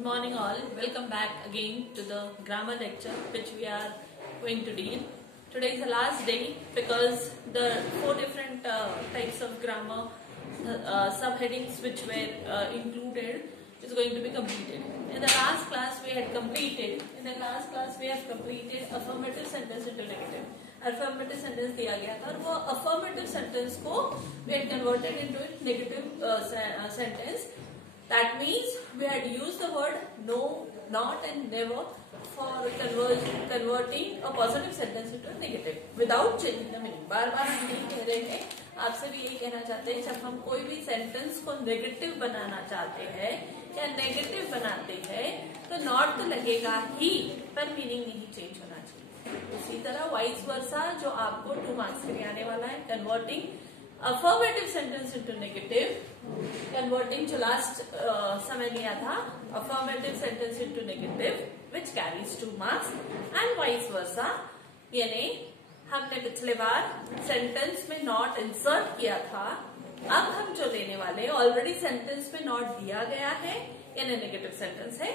Good morning all. Welcome back again to the grammar lecture which we are going to deal. Today is the last day because the four different types of grammar subheadings which were included is going to be completed. In the last class we have completed affirmative sentence into negative. Affirmative sentence दिया गया था और वो affirmative sentence को we had converted into a negative sentence. That means we had used the word no, not and never for converting a positive sentence into a negative without changing the meaning. बार बार हम यही कह रहे हैं, आपसे भी यही कहना चाहते हैं, जब हम कोई भी सेंटेंस को नेगेटिव बनाना चाहते हैं या नेगेटिव बनाते हैं तो नॉट तो लगेगा ही, पर मीनिंग नहीं चेंज होना चाहिए. उसी तरह वाइस वर्सा जो आपको 2 मार्क्स के लिए आने वाला है, converting affirmative sentence into negative, converting जो लास्ट समय लिया था affirmative sentence into negative which carries 2 marks and vice versa. यानी हमने पिछले बार सेंटेंस में नॉट इंसर्ट किया था, अब हम जो लेने वाले ऑलरेडी सेंटेंस में नॉट दिया गया है यानी नेगेटिव सेंटेंस है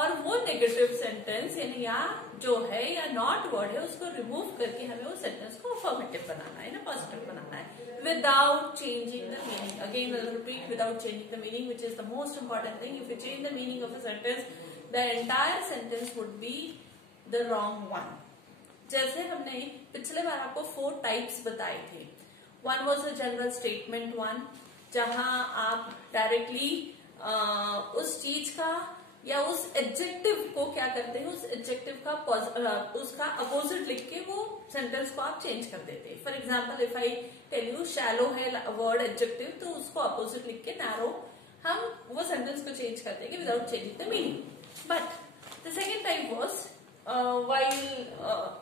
और वो नेगेटिव सेंटेंस यानी या जो है या नॉट वर्ड है उसको रिमूव करके हमें उस सेंटेंस को अफर्मेटिव बनाना है ना, पॉजिटिव बनाना है without changing the meaning. Again I'll repeat, without changing the meaning, which is the most important thing. If you change the meaning of a sentence, the entire sentence would be the wrong one. जैसे हमने पिछले बार आपको 4 types बताए थे. One was a general statement one, जहां आप directly उस चीज का या उस एडजेक्टिव को क्या करते हैं, उस एडजेक्टिव का उसका अपोजिट लिख के वो सेंटेंस को आप चेंज कर देते हैं. For example if I tell you shallow है वर्ड एडजेक्टिव, तो उसको अपोजिट लिख के नैरो हम वो सेंटेंस को चेंज कर देंगे without changing the meaning. But the second type was while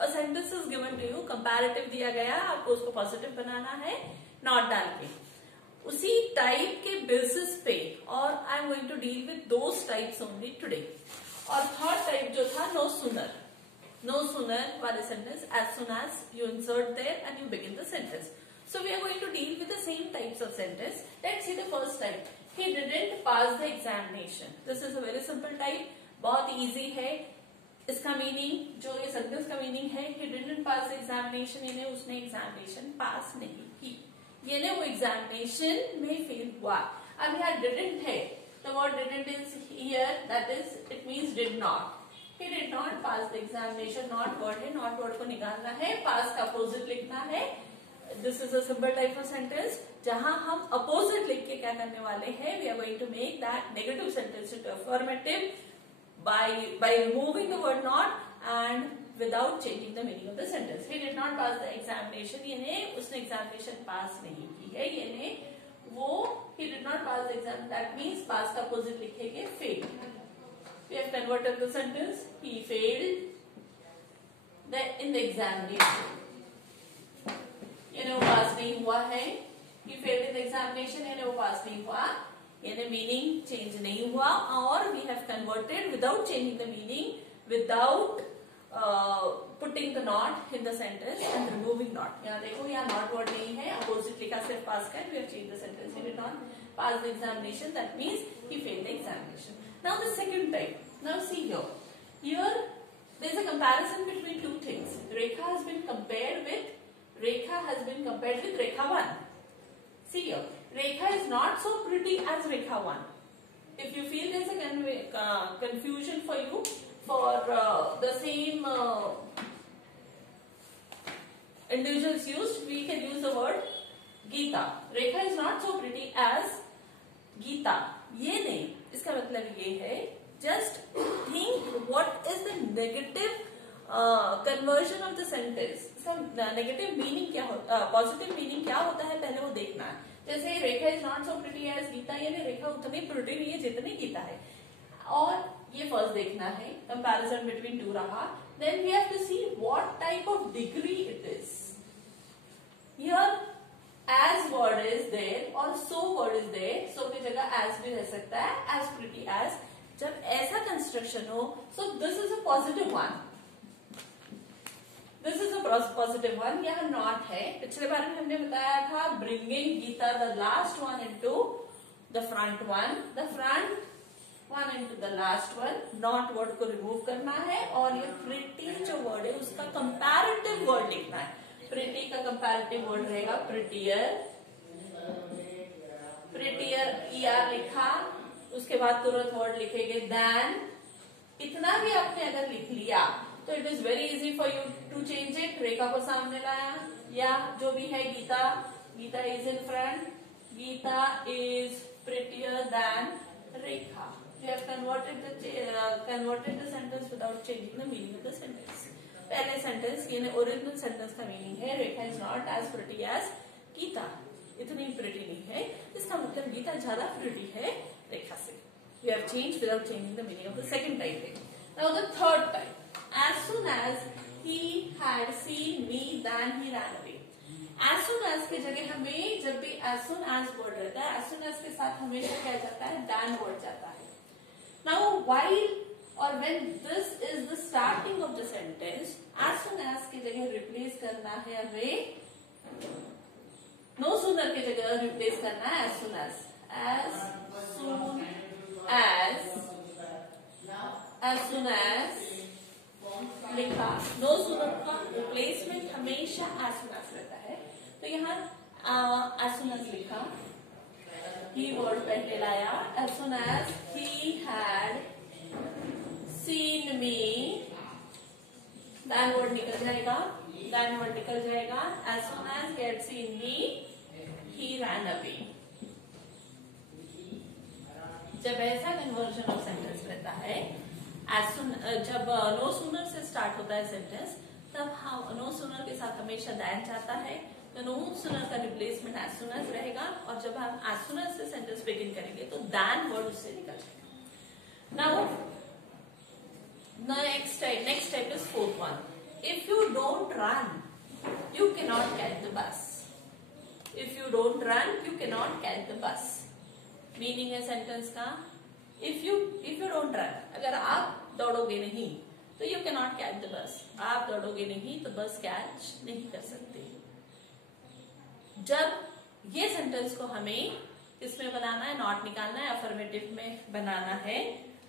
a sentence is given to you, comparative दिया गया, आपको उसको पॉजिटिव बनाना है नॉट डाल के, उसी टाइप के बेसिस पे, और I am going to deal with those types only today. और थर्ड टाइप जो था नो सूनर वाले sentence, as soon as you insert there and you begin the sentence. So we are going to deal with the same types of sentence. Let's see the first type, he didn't pass the examination. This is a very simple type, बहुत easy है. इसका meaning जो ये sentence का meaning है, ही didn't pass the examination, यानी उसने examination पास नहीं की, यानी वो एग्जामिनेशन में फेल हुआ. अब यहाँ डिडंट है, the word didn't is here, that is it means did not. He did not pass the examination. Not word है, not word को निकालना है, pass का opposite लिखना है. This is a simple type of sentence जहां हम opposite लिख के क्या करने वाले हैं, we are going to make that negative sentence into affirmative by removing the word not and without changing the meaning of the sentence. He did not pass the examination, यानी उसने examination pass नहीं की है, यानी वो he did not pass the exam, that means pass का opposite लिखेंगे failed. We have converted the sentence, he failed in the examination, यानी वो पास नहीं हुआ है. he failed in the examination यानी वो पास नहीं हुआ, यानी मीनिंग चेंज नहीं हुआ. और we have converted without changing the meaning, without putting the not in the sentence and removing not. यहाँ देखो, यहाँ not word नहीं है, opposite लिखा सिर्फ pass कर, we have changed the sentence. He did not pass the examination, that means he failed the examination. Now the second type. Now see here. Here there is a comparison between 2 things. Rekha has been compared with Rekha 1. See here, Rekha is not so pretty as Rekha 1. If you feel there is a confusion for you for the same individuals used, we can use the word Geeta. Rekha is not so pretty as Geeta. ये नहीं, इसका मतलब ये है, just think what is the negative conversion of the sentence. इसका negative meaning क्या होता है, positive meaning क्या होता है, पहले वो देखना है. जैसे Rekha is not so pretty as Geeta, यानी रेखा उतनी प्रिटी नहीं है जितनी गीता है, और ये फर्स्ट देखना है. कंपैरिजन बिटवीन 2 रहा. Then we have to see what type of degree it is. Here as word is there और so word is there, so की जगह एज भी रह सकता है, एज प्रिटी एज. जब ऐसा कंस्ट्रक्शन हो, so this is a positive one, this is a positive one. यहाँ नॉट है. पिछले बार में हमने बताया था ब्रिंगिंग गीता the last one into the front one, the front one into the the last one, not word को रिमूव करना है और ये प्रिटी जो वर्ड है उसका कंपैरेटिव वर्ड लिखना है। प्रिटी का कंपैरेटिव वर्ड रहेगा प्रिटियर। प्रिटियर ER लिखा, उसके बाद तुरंत वर्ड लिखेंगे देन। इतना भी आपने अगर लिख लिया तो it is very easy for you to change it. Rekha को सामने लाया, या जो भी है Geeta, Geeta is in front, Geeta is prettier than Rekha. You have converted the sentence without changing the meaning of the sentence. पहले सेंटेंस ये ओरिजिनल सेंटेंस का मीनिंग है Rekha is not as pretty as Geeta, इतनी प्रिटी नहीं है, इसका मतलब गीता ज्यादा प्रिटी है रेखा से। You have changed without changing the meaning of the second type. Now the third type. As soon as he had seen me, then he ran away. As soon as के जगह हमें जब भी as soon as वर्ड रहता है, as soon as के साथ हमेशा क्या जाता है, than वर्ड जाता है। Now while or when this is the starting of the sentence, as soon as की जगह रिप्लेस करना है हमें no sooner की जगह रिप्लेस करना है as soon as soon as लिखा। नो सूनर का रिप्लेसमेंट हमेशा as soon as रहता है, तो यहाँ as soon as लिखा, ही वर्ड पहले लाया, as soon as he had seen me, then word निकल जाएगा, as soon as he had seen me, he ran away। जब ऐसा कन्वर्जन ऑफ सेंटेंस रहता है, जब नो सूनर से स्टार्ट होता है सेंटेंस, तब हम नो सूनर के साथ हमेशा दैन जाता है, तो नो सूनर का रिप्लेसमेंट एज सुन एज रहेगा, और जब हम एज सुन एज से सेंटेंस बिगिन करेंगे तो दैन वर्ड उससे निकल जाएगा। Now next type is fourth one. If you don't run you can not catch the बस। If you don't run you can not catch the बस। Meaning है sentence का, इफ यू डोंट रन, अगर आप दौड़ोगे नहीं तो you can not catch the bus. आप दौड़ोगे नहीं तो बस कैच नहीं कर सकते। जब ये सेंटेंस को हमें किसमें बनाना है, नॉट निकालना है, अफर्मेटिव में बनाना है,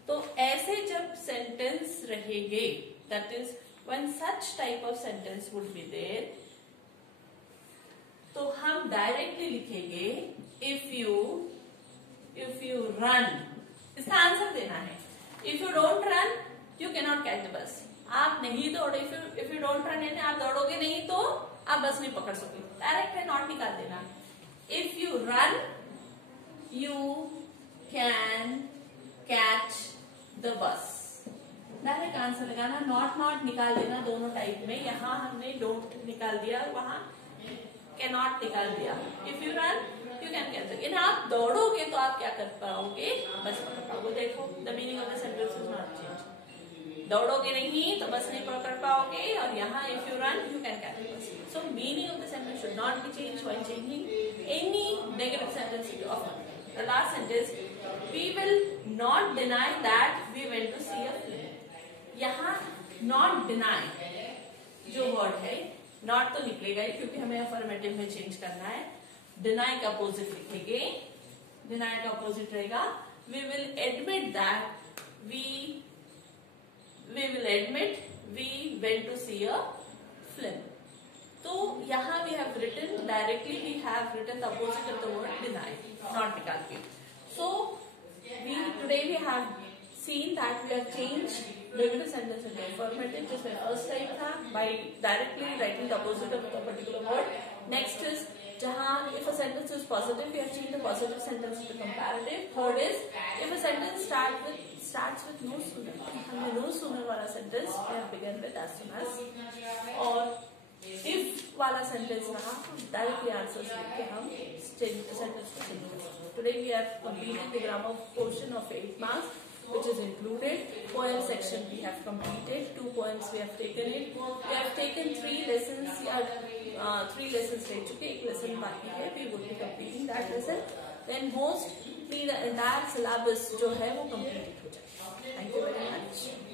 तो ऐसे जब सेंटेंस रहेंगे, that is when such type of sentence would be there, तो हम डायरेक्टली लिखेंगे इफ यू रन। इसका आंसर देना है, if you don't run you can not catch the bus. आप नहीं दौड़े, इफ यू डोंट रन यानी आप दौड़ोगे नहीं तो आप बस नहीं पकड़ सकते। डायरेक्ट है, नॉट निकाल देना। If you run you can catch the बस। डायरेक्ट आंसर लगाना, नॉट निकाल देना दोनों टाइप में। यहाँ हमने डोंट निकाल दिया और वहां कैन नॉट निकाल दिया। If you run you can catch the, आप दौड़ोगे तो आप क्या कर पाओगे, बस पकड़ पाओगे। देखो the meaning of the sentence is not change. दौड़ोगे नहीं तो बस नहीं पकड़ पाओगे, और यहाँ if you run you can catch the bus. So meaning of the sentence should not be changed while changing any negative sentence into affirmative. The last sentence, we will not deny that we went to see a film. यहाँ not deny जो word है, not तो निकलेगा ही क्योंकि हमें affirmative में change करना है। deny का अपोजिट लिखेंगे, deny का अपोजिट रहेगा we will admit that we went to see a film. तो यहाँ we have written directly, we have written the opposite of the word deny, not निकाल के। So today we have seen that we have changed negative sentence into affirmative, जिसमें first type था by directly writing the opposite of the particular word. Next is जहाँ if a sentence is positive, we have changed the positive sentence to comparative. Third is if a sentence starts with no sooner, हमने no sooner वाला sentence we have begun with as soon as, और if वाला sentence रहा directly answers लिख के हम sentence को change कर सकते हैं। Today we have completed the grammar portion of 8 marks which is included. Poem section we have completed, 2 poems we have taken it. We have taken 3 lessons, या 3 lessons ले चुके, एक lesson बाकी है, we would be completing that lesson. Then mostly the entire syllabus जो है वो completed हो जाएगा। Thank you very much.